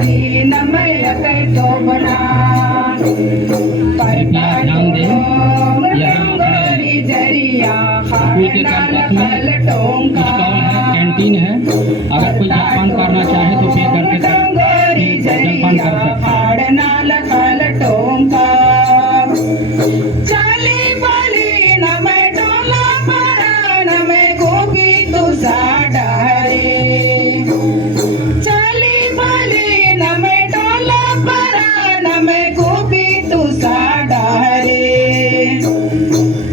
राजी नमय कै शोभना कृपया ध्यान दें, यहाँ गोरी जरिया स्कूल के कैंपस में स्टॉल है, कैंटीन है। अगर कोई जलपान करना चाहे तो पे करके जलपान कर सकते हैं। नाल खल टोंका चाली बाली नमय टोला परा नमय गोपी तुझा डहरे चाली बाली नमय टोला परा नमय गोपी तुझा डहरे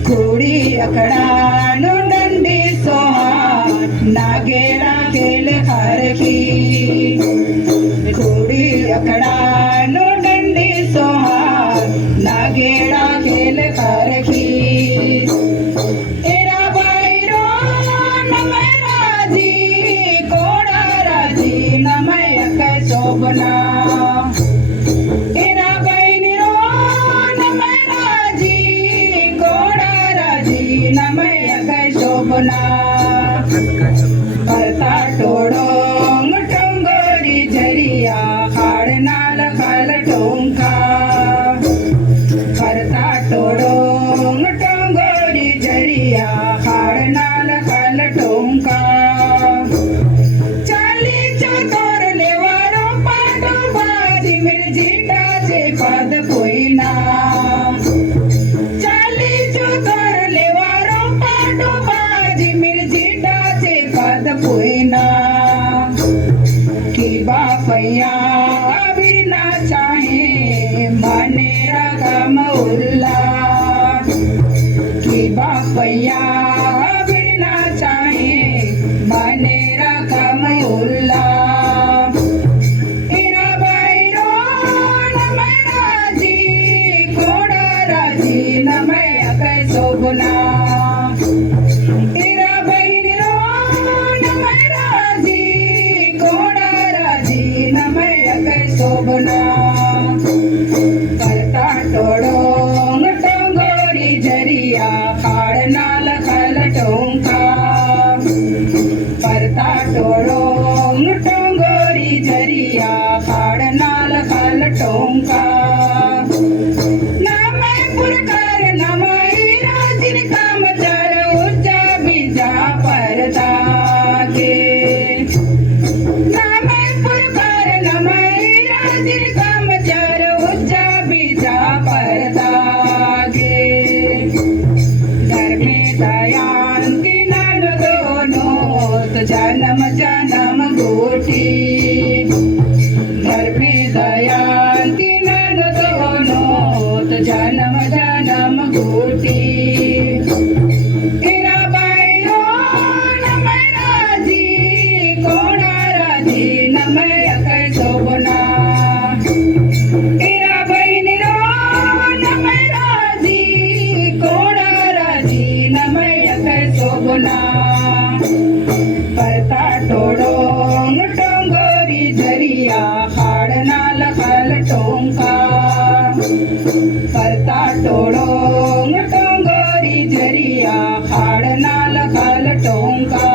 कुड़ी अखड़ा नु डंडी सोहा नागेड़ा खेल हरखी कुड़ी अखड़ा नु डंडी सोहा नागेड़ा खेल हरखी एरा बाईरो नमय राजी कोड़ा राजी नमय कै शोभना एरा बाईरो नमय राजी कोड़ा राजी नमय कै शोभना करता टोड़ो टोंगोरी झरिया हाड़ नाल खल टोंका करता टोड़ो टोंगोरी झरिया हाड़ नाल खल टोंका चाली चतोर लेवारो पाटो बाजी मिर्जी डाचे पद पोईना चाली चतोर लेवारो पाटो बाजी मिर्जी डाचे पद पोईना की बापैया बिना चाहे माने रगम उल्ला की बापैया बिना चाहे माने रगम उल्ला इरा बाईरो नमय राजी कोड़ा राजी नमय कै शोभना इरा बाईरो नमय राजी कोड़ा राजी नमय कै शोभना करता टोड़ो टोंगोरी झरिया खाड़ नाल खल टोंका करता टोड़ो टोंगोरी झरिया खाड़ नाल खल टोंका नमय पुरकार नमय राजिन काम चर उज्जा बीजा परदा के नमय पुरकार नमय राजिन काम चर उज्जा बीजा परदा गे घर में दयांती नन दोनों तो जन्म जन्म गोटी घर में दयांती नन दोनों तो जन्म जन्म गोटी इरा बाईरो नमय राजी कोड़ा राजी नमय कै शोभना इरा बहिनीरो नमय राजी कोड़ा राजी नमय कै शोभना करता टोड़ो टोंगोरी झरिया हाड़ नाल खल टोंका करता टोड़ो टोंगोरी झरिया हाड़ नाल खल टोंका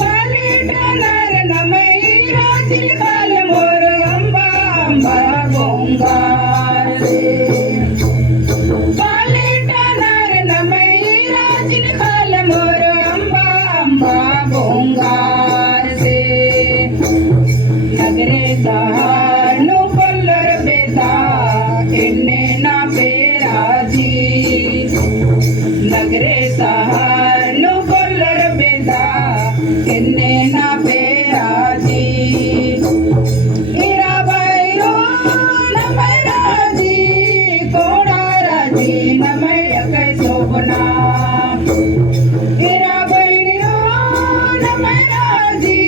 चाली डनर नमय राजी खल मोर अंबा अंबा गोंगार चाली डनर नमय राजी खल मोर अंबा अंबा गोंगार से नगरे सहार नु पल्लर बेता इन्ने ना पेराजी नगरे सहार नु पल्लर बेता इन्ने ना पेराजी इरा बाईरो नमय राजी कोड़ा राजी नमय कै शोभना इरा बहिनीरो नमय राजी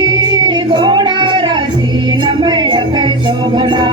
कोड़ा राजी नमय कै शोभना